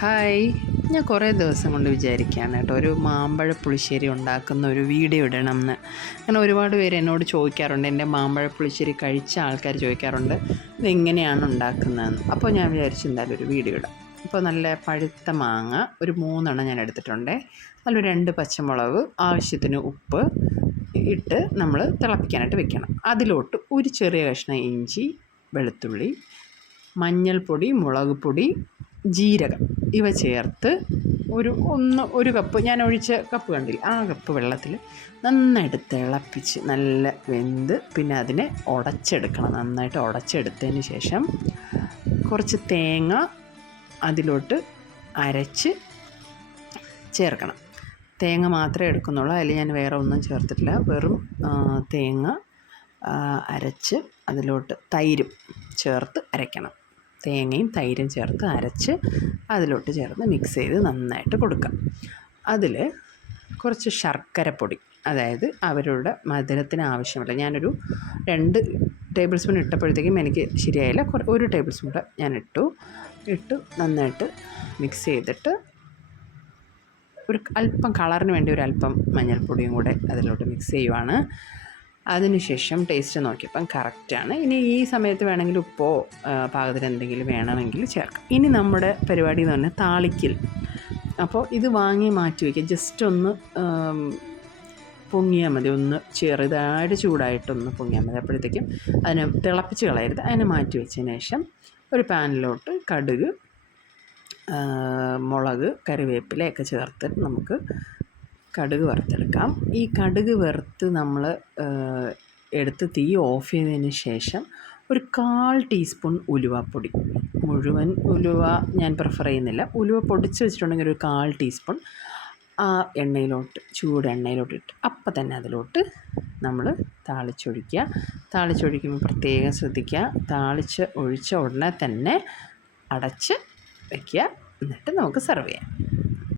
Hi, ഞാൻ കുറേ ദിവസം കൊണ്ട് വിചാരിക്കുകയാണ് കേട്ടോ, ഒരു മാമ്പഴ പുളിശ്ശേരി ഉണ്ടാക്കുന്ന ഒരു വീഡിയോ ഇടണം എന്ന്. അങ്ങനെ ഒരുപാട് പേര് എന്നോട് ചോദിക്കാറുണ്ട്, എൻ്റെ മാമ്പഴ പുളിശ്ശേരി കഴിച്ച ആൾക്കാർ ചോദിക്കാറുണ്ട് ഇതെങ്ങനെയാണ് ഉണ്ടാക്കുന്നതെന്ന്. അപ്പോൾ ഞാൻ വിചാരിച്ചു എന്തായാലും ഒരു വീഡിയോ ഇടാം. അപ്പോൾ നല്ല പഴുത്ത മാങ്ങ ഒരു 3 ഞാൻ എടുത്തിട്ടുണ്ട്. നല്ലൊരു 2 പച്ചമുളക്, ആവശ്യത്തിന് ഉപ്പ് ഇട്ട് നമ്മൾ തിളപ്പിക്കാനായിട്ട് വെക്കണം. അതിലോട്ട് ഒരു ചെറിയ കഷ്ണം ഇഞ്ചി, വെളുത്തുള്ളി, മഞ്ഞൾപ്പൊടി, മുളക് പൊടി, ജീരകം ഇവ ചേർത്ത് ഒരു കപ്പ് ഞാൻ ഒഴിച്ച കപ്പ് കണ്ടില്ല, ആ കപ്പ് വെള്ളത്തിൽ നന്നായിട്ട് തിളപ്പിച്ച് നല്ല വെന്ത് പിന്നെ അതിനെ ഉടച്ചെടുക്കണം. നന്നായിട്ട് ഉടച്ചെടുത്തതിന് ശേഷം കുറച്ച് തേങ്ങ അതിലോട്ട് അരച്ച് ചേർക്കണം. തേങ്ങ മാത്രമേ എടുക്കുന്നുള്ളൂ, അതിൽ ഞാൻ വേറെ ഒന്നും ചേർത്തിട്ടില്ല. വെറും തേങ്ങ അരച്ച് അതിലോട്ട് തൈരും ചേർത്ത് അരയ്ക്കണം. തേങ്ങയും തൈരും ചേർത്ത് അരച്ച് അതിലോട്ട് ചേർത്ത് മിക്സ് ചെയ്ത് നന്നായിട്ട് കൊടുക്കാം. അതിൽ കുറച്ച് ശർക്കരപ്പൊടി, അതായത് അവരുടെ മധുരത്തിന് ആവശ്യമില്ല. ഞാനൊരു 2 ടേബിൾ സ്പൂൺ ഇട്ടപ്പോഴത്തേക്കും എനിക്ക് ശരിയായില്ല, 1 ടേബിൾ സ്പൂൺ ഞാൻ ഇട്ട് നന്നായിട്ട് മിക്സ് ചെയ്തിട്ട് അല്പം കളറിന് വേണ്ടി ഒരല്പം മഞ്ഞൾപ്പൊടിയും കൂടെ അതിലോട്ട് മിക്സ് ചെയ്യുവാണ്. അതിനുശേഷം ടേസ്റ്റ് നോക്കിയപ്പം കറക്റ്റാണ്. ഇനി ഈ സമയത്ത് വേണമെങ്കിൽ ഉപ്പോ പാകത്തിന് എന്തെങ്കിലും വേണമെങ്കിൽ ചേർക്കാം. ഇനി നമ്മുടെ പരിപാടി എന്ന് പറഞ്ഞാൽ താളിക്കൽ. അപ്പോൾ ഇത് വാങ്ങി മാറ്റി വയ്ക്കുക. ജസ്റ്റ് ഒന്ന് പൊങ്ങിയാൽ മതി, ഒന്ന് ചെറുതായിട്ട് ചൂടായിട്ടൊന്ന് പൊങ്ങിയാൽ മതി. അപ്പോഴത്തേക്കും അതിനെ തിളപ്പിച്ച് കളയരുത്. അതിനെ മാറ്റി വെച്ചതിന് ശേഷം ഒരു പാനിലോട്ട് കടുക്, മുളക്, കറിവേപ്പിലയൊക്കെ ചേർത്ത് നമുക്ക് കടുക് വറുത്തെടുക്കാം. ഈ കടുക് വറുത്ത് നമ്മൾ എടുത്ത് തീ ഓഫ് ചെയ്തതിന് ശേഷം ഒരു 1/4 ടീസ്പൂൺ ഉലുവാപ്പൊടി, മുഴുവൻ ഉലുവ ഞാൻ പ്രിഫർ ചെയ്യുന്നില്ല, ഉലുവ പൊടിച്ച് വെച്ചിട്ടുണ്ടെങ്കിൽ ഒരു 1/4 ടീസ്പൂൺ ആ എണ്ണയിലോട്ട്, ചൂട് എണ്ണയിലോട്ട് ഇട്ട് അപ്പം തന്നെ അതിലോട്ട് നമ്മൾ താളിച്ചൊഴിക്കുമ്പോൾ പ്രത്യേകം ശ്രദ്ധിക്കുക. ഒഴിച്ച ഉടനെ തന്നെ അടച്ച് വയ്ക്കുക. എന്നിട്ട് നമുക്ക് സെർവ് ചെയ്യാം.